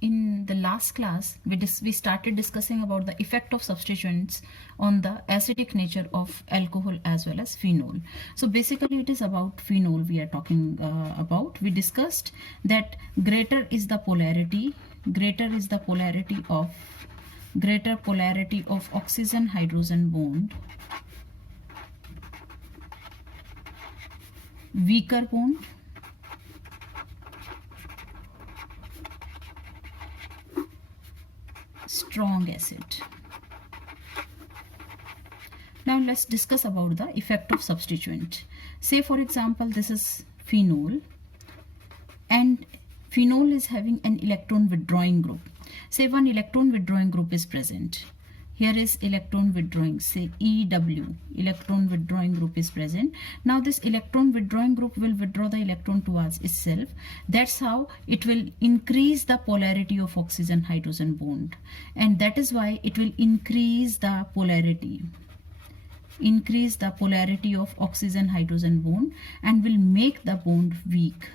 In the last class, we started discussing about the effect of substituents on the acidic nature of alcohol as well as phenol. So basically it is about phenol we are talking about. We discussed that greater polarity of oxygen hydrogen bond, weaker bond, strong acid. Now let's discuss about the effect of substituent. Say for example this is phenol, and phenol is having an electron withdrawing group. Say one electron withdrawing group is present. Here is electron withdrawing, say EW, electron withdrawing group is present. Now this electron withdrawing group will withdraw the electron towards itself. That's how it will increase the polarity of oxygen hydrogen bond, and that is why it will increase the polarity of oxygen hydrogen bond and will make the bond weak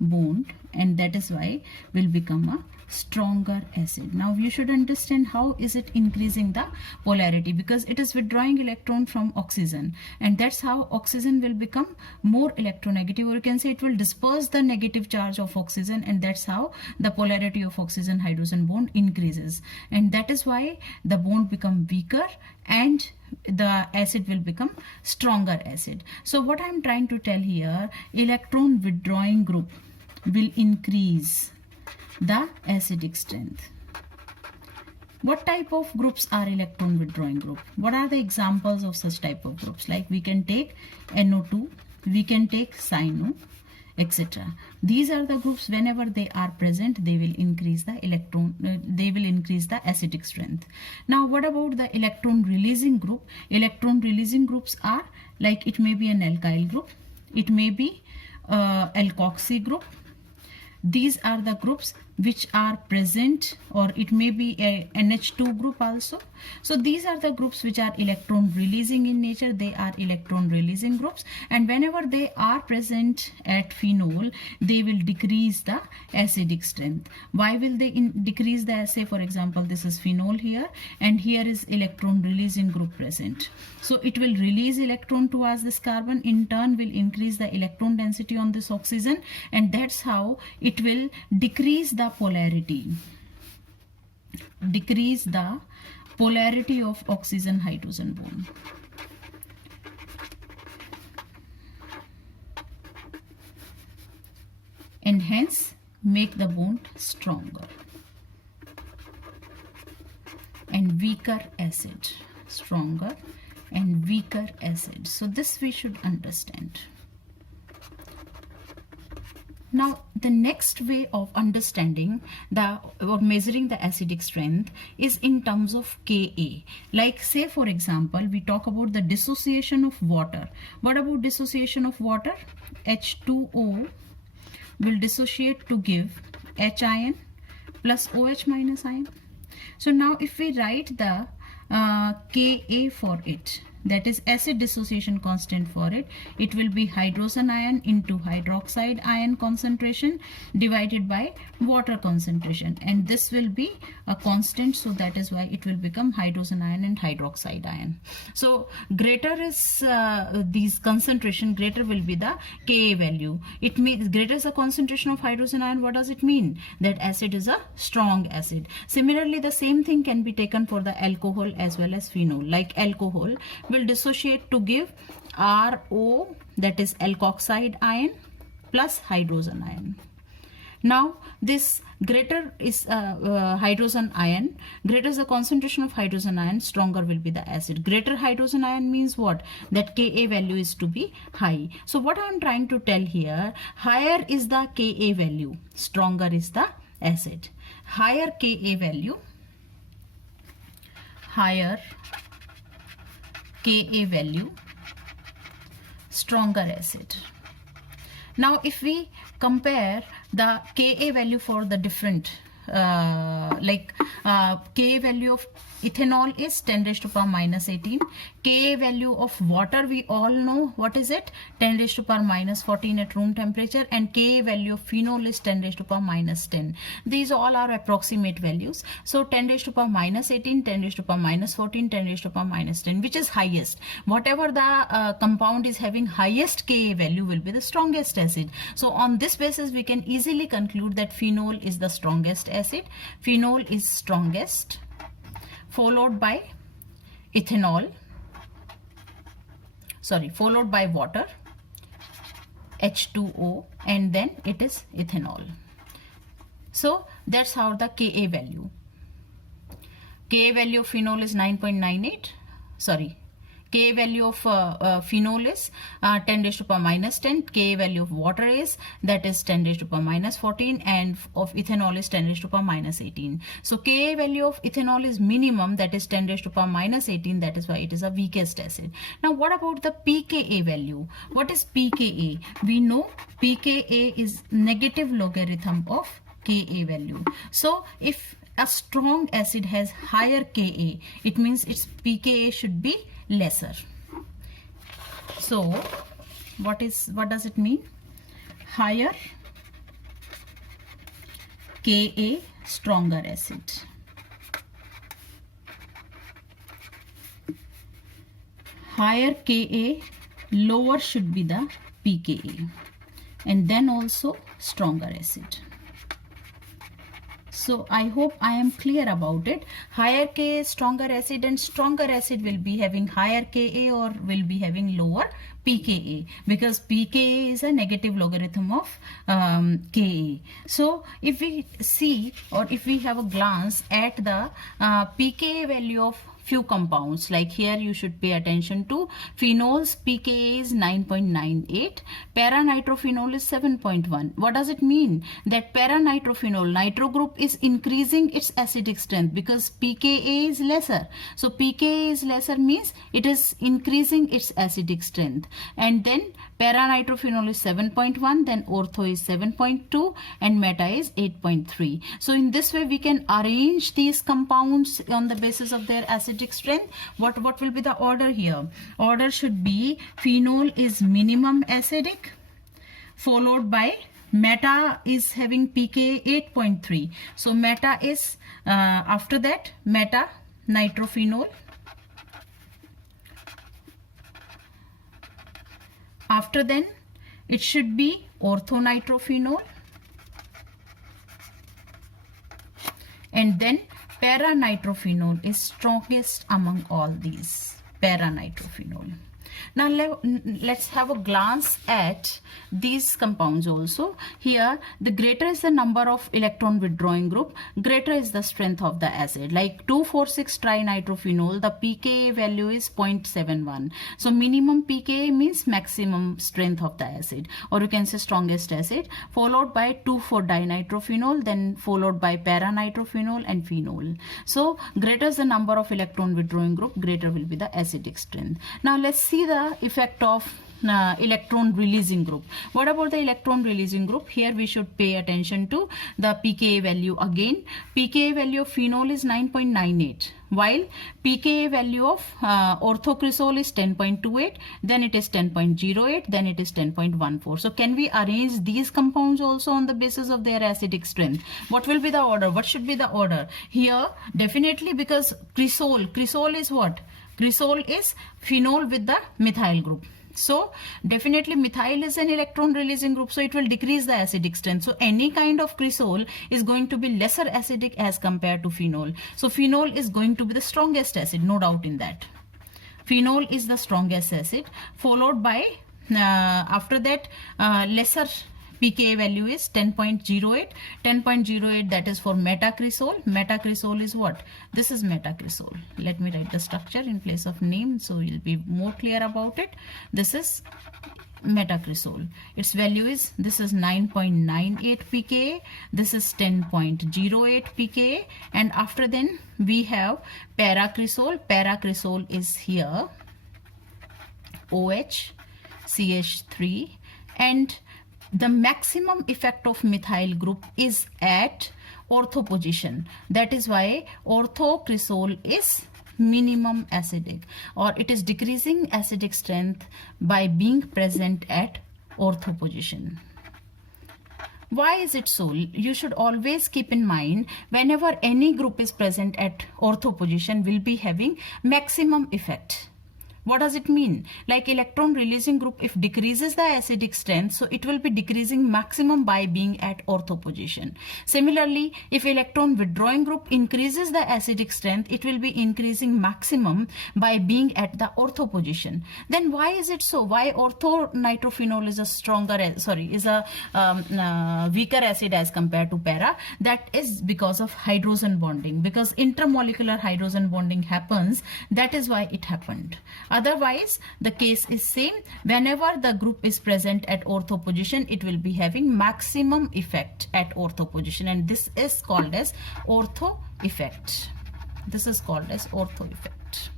bond, and that is why will become a stronger acid. Now you should understand how is it increasing the polarity, because it is withdrawing electron from oxygen, and that's how oxygen will become more electronegative, or you can say it will disperse the negative charge of oxygen, and that's how the polarity of oxygen hydrogen bond increases, and that is why the bond become weaker and the acid will become stronger acid. So what I'm trying to tell here, electron withdrawing group will increase the acidic strength. What type of groups are electron withdrawing group? What are the examples of such type of groups? Like we can take NO2, we can take cyano, etc. These are the groups, whenever they are present, they will increase the acidic strength. Now what about the electron releasing group? Electron releasing groups are like, it may be an alkyl group, it may be alkoxy group. These are the groups which are present, or it may be a NH2 group also. So these are the groups which are electron releasing in nature. They are electron releasing groups, and whenever they are present at phenol, they will decrease the acidic strength. Why will they decrease the, say for example this is phenol here, and here is electron releasing group present. So it will release electron towards this carbon, in turn will increase the electron density on this oxygen, and that's how it will decrease the polarity of oxygen hydrogen bond. And hence make the bond stronger and weaker acid. Stronger and weaker acid. So this we should understand. Now the next way of understanding or measuring the acidic strength is in terms of Ka. Like say for example we talk about the dissociation of water. What about dissociation of water? H2O will dissociate to give H ion plus OH minus ion. So now if we write the Ka for it, that is acid dissociation constant for it, it will be hydrogen ion into hydroxide ion concentration divided by water concentration, and this will be a constant, so that is why it will become hydrogen ion and hydroxide ion. So greater is these concentration, greater will be the Ka value. It means greater is the concentration of hydrogen ion. What does it mean? That acid is a strong acid. Similarly the same thing can be taken for the alcohol as well as phenol. Like alcohol will dissociate to give RO, that is alkoxide ion plus hydrogen ion. Now this greater is hydrogen ion, greater is the concentration of hydrogen ion, stronger will be the acid. Greater hydrogen ion means what? That Ka value is to be high. So what I am trying to tell here, higher is the Ka value, stronger is the acid. Higher Ka value, higher Ka value, stronger acid. Now if we compare the Ka value for the different Ka value of ethanol is 10 raised to power minus 18. Ka value of water, we all know what is it, 10 raised to power minus 14 at room temperature, and Ka value of phenol is 10 raised to power minus 10. These all are approximate values. So 10 raised to power minus 18, 10 raised to power minus 14, 10 raised to power minus 10, which is highest. Whatever the compound is having highest Ka value will be the strongest acid. So on this basis we can easily conclude that phenol is the strongest acid. Phenol is strongest, followed by ethanol, followed by water, H2O, and then it is ethanol. So that's how the Ka value. Ka value of phenol is 9.98. Ka value of phenol is 10 raised to power minus 10. Ka value of water is, that is 10 raised to power minus 14, and of ethanol is 10 raised to power minus 18. So Ka value of ethanol is minimum, that is 10 raised to power minus 18. That is why it is a weakest acid. Now what about the pKa value? What is pKa? We know pKa is negative logarithm of Ka value. So if a strong acid has higher Ka, it means its pKa should be lesser. So what does it mean? Higher Ka, stronger acid. Higher Ka, lower should be the pKa, and then also stronger acid. So I hope I am clear about it. Higher Ka, stronger acid, and stronger acid will be having higher Ka or will be having lower pKa, because pKa is a negative logarithm of Ka. So if we see, or if we have a glance at the pKa value of few compounds, like here you should pay attention to phenols. pKa is 9.98, para-nitrophenol is 7.1. What does it mean? That para-nitrophenol, nitro group is increasing its acidic strength because pKa is lesser. So pKa is lesser means it is increasing its acidic strength. And then para-nitrophenol is 7.1, then ortho is 7.2, and meta is 8.3. So in this way we can arrange these compounds on the basis of their acidic strength. What will be the order here? Order should be phenol is minimum acidic, followed by meta is having pKa 8.3. So meta is after that meta nitrophenol. After then it should be orthonitrophenol, and then para-nitrophenol is strongest among all these. Para-nitrophenol. Now let's have a glance at these compounds also. Here the greater is the number of electron withdrawing group, greater is the strength of the acid. Like 2,4,6 trinitrophenol, the pKa value is 0.71. So minimum pKa means maximum strength of the acid, or you can say strongest acid, followed by 2,4-dinitrophenol, then followed by para-nitrophenol and phenol. So greater is the number of electron withdrawing group, greater will be the acidic strength. Now let's see the effect of electron releasing group. What about the electron releasing group? Here we should pay attention to the pKa value again. pKa value of phenol is 9.98, while pKa value of orthocresol is 10.28, then it is 10.08, then it is 10.14. So can we arrange these compounds also on the basis of their acidic strength? What will be the order? What should be the order? Here definitely, because cresol is what? Cresol is phenol with the methyl group. So definitely methyl is an electron releasing group, so it will decrease the acidic strength. So any kind of cresol is going to be lesser acidic as compared to phenol. So phenol is going to be the strongest acid, no doubt in that. Phenol is the strongest acid, followed by after that lesser pKa value is 10.08. 10.08, that is for metacresol. Metacresol is what? This is metacresol. Let me write the structure in place of name so you'll be more clear about it. This is metacresol. Its value is, this is 9.98 pKa, this is 10.08 pKa, and after then we have paracresol. Paracresol is here OH CH3, and the maximum effect of methyl group is at ortho position. That is why orthocresol is minimum acidic, or it is decreasing acidic strength by being present at ortho position. Why is it so? You should always keep in mind, whenever any group is present at ortho position, will be having maximum effect. What does it mean? Like electron releasing group, if decreases the acidic strength, so it will be decreasing maximum by being at ortho position. Similarly, if electron withdrawing group increases the acidic strength, it will be increasing maximum by being at the ortho position. Then why is it so? Why ortho nitrophenol is a weaker acid as compared to para? That is because of hydrogen bonding, because intermolecular hydrogen bonding happens. That is why it happened. Otherwise, the case is same. Whenever the group is present at ortho position, it will be having maximum effect at ortho position, and this is called as ortho effect. This is called as ortho effect.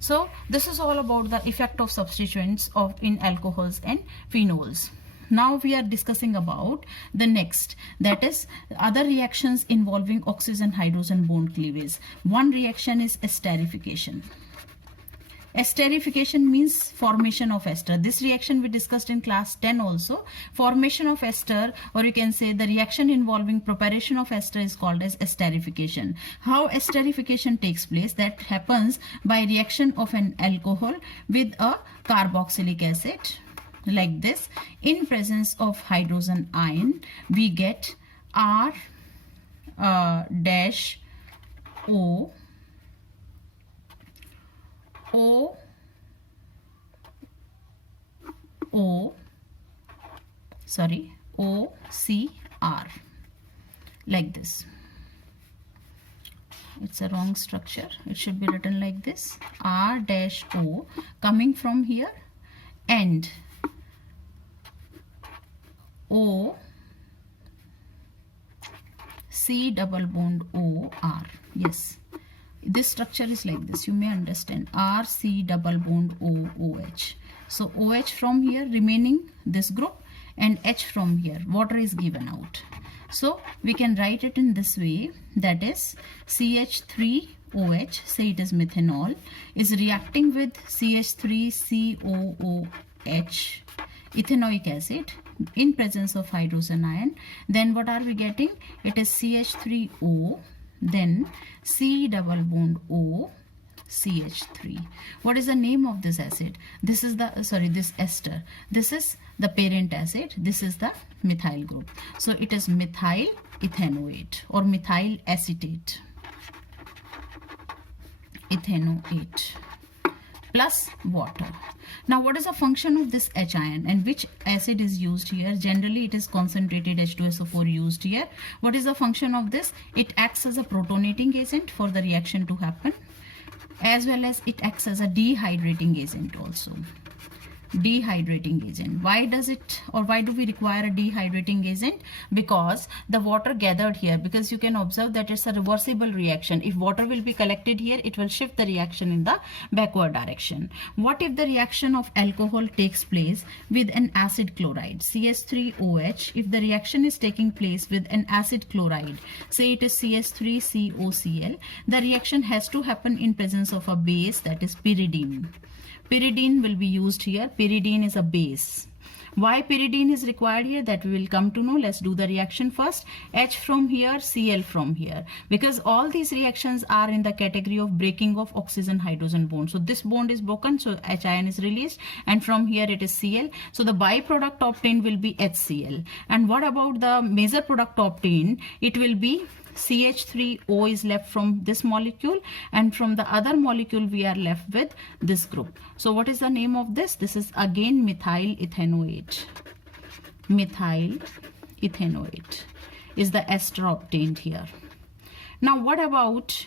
So this is all about the effect of substituents in alcohols and phenols. Now we are discussing about the next, that is other reactions involving oxygen hydrogen bond cleavage. One reaction is esterification. Esterification means formation of ester. This reaction we discussed in class 10 also. Formation of ester, or you can say the reaction involving preparation of ester, is called as esterification. How esterification takes place? That happens by reaction of an alcohol with a carboxylic acid like this. In presence of hydrogen ion, we get R dash O OCR like this. It's a wrong structure. It should be written like this: R dash O coming from here and O C double bond O R. Yes, this structure is like this. You may understand. R C double bond O OH. So OH from here remaining this group, and H from here. Water is given out. So we can write it in this way, that is CH3OH, say it is methanol, is reacting with CH3COOH, ethanoic acid, in presence of hydrogen ion. Then what are we getting? It is CH3O, then C double bond O, CH3. What is the name of this acid? This is this ester. This is the parent acid. This is the methyl group. So it is methyl ethanoate or methyl acetate. Ethanoate plus water. Now what is the function of this H ion and which acid is used here? Generally it is concentrated H2SO4 used here. What is the function of this? It acts as a protonating agent for the reaction to happen, as well as it acts as a dehydrating agent also. Dehydrating agent. Why does it, or why do we require a dehydrating agent? Because the water gathered here, because you can observe that it's a reversible reaction. If water will be collected here, it will shift the reaction in the backward direction. What if the reaction of alcohol takes place with an acid chloride, CH3OH? If the reaction is taking place with an acid chloride, say it is CH3COCl, the reaction has to happen in presence of a base, that is pyridine. Pyridine will be used here. Pyridine is a base. Why pyridine is required here? That we will come to know. Let's do the reaction first. H from here, Cl from here. Because all these reactions are in the category of breaking of oxygen-hydrogen bond. So this bond is broken, so H ion is released, and from here it is Cl. So the byproduct obtained will be HCl. And what about the major product obtained? It will be CH3O is left from this molecule, and from the other molecule we are left with this group. So what is the name of this? This is again methyl ethanoate. Methyl ethanoate is the ester obtained here. Now what about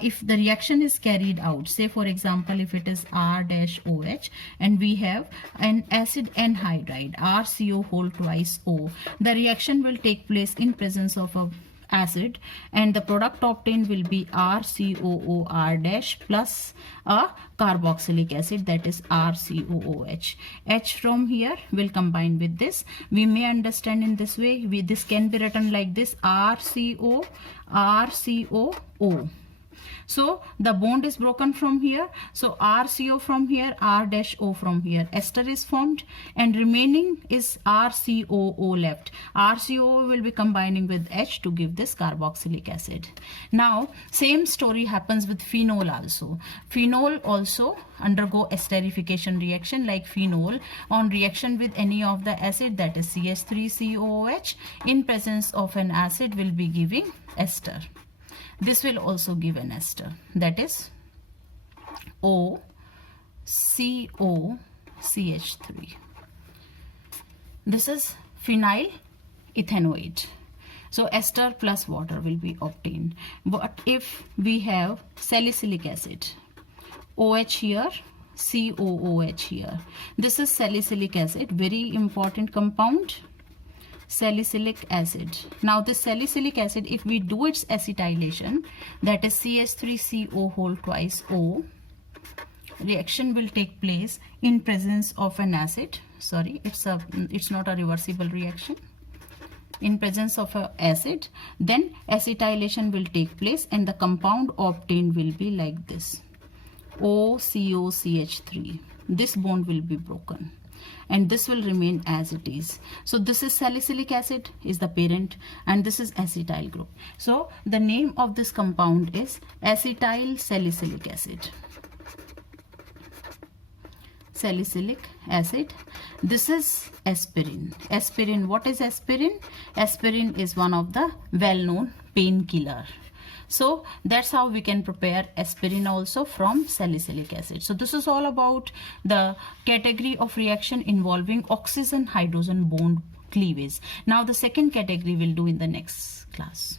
if the reaction is carried out? Say for example, if it is R-OH and we have an acid anhydride, RCO whole twice O, the reaction will take place in presence of a acid, and the product obtained will be RCOOR dash plus a carboxylic acid, that is RCOOH. H from here will combine with this. We may understand in this way. This can be written like this: RCO, RCOO. So the bond is broken from here. So RCO from here, R dash O from here. Ester is formed, and remaining is RCOO left. RCOO will be combining with H to give this carboxylic acid. Now same story happens with phenol also. Phenol also undergo esterification reaction like phenol on reaction with any of the acid, that is CH3COOH, in presence of an acid will be giving ester. This will also give an ester, that is OCOCH3. This is phenyl ethanoate. So ester plus water will be obtained. But if we have salicylic acid, OH here, COOH here, this is salicylic acid, very important compound. Salicylic acid. Now this salicylic acid, if we do its acetylation, that is CH3CO whole twice O, reaction will take place in presence of an acid. Sorry, it's not a reversible reaction. In presence of an acid, then acetylation will take place, and the compound obtained will be like this: OCOCH3. This bond will be broken, and this will remain as it is. So this is salicylic acid, is the parent, and this is acetyl group. So the name of this compound is acetyl salicylic acid. Salicylic acid. This is aspirin. Aspirin, what is aspirin? Aspirin is one of the well-known painkiller. So that's how we can prepare aspirin also from salicylic acid. So this is all about the category of reaction involving oxygen hydrogen bond cleavage. Now the second category we'll do in the next class.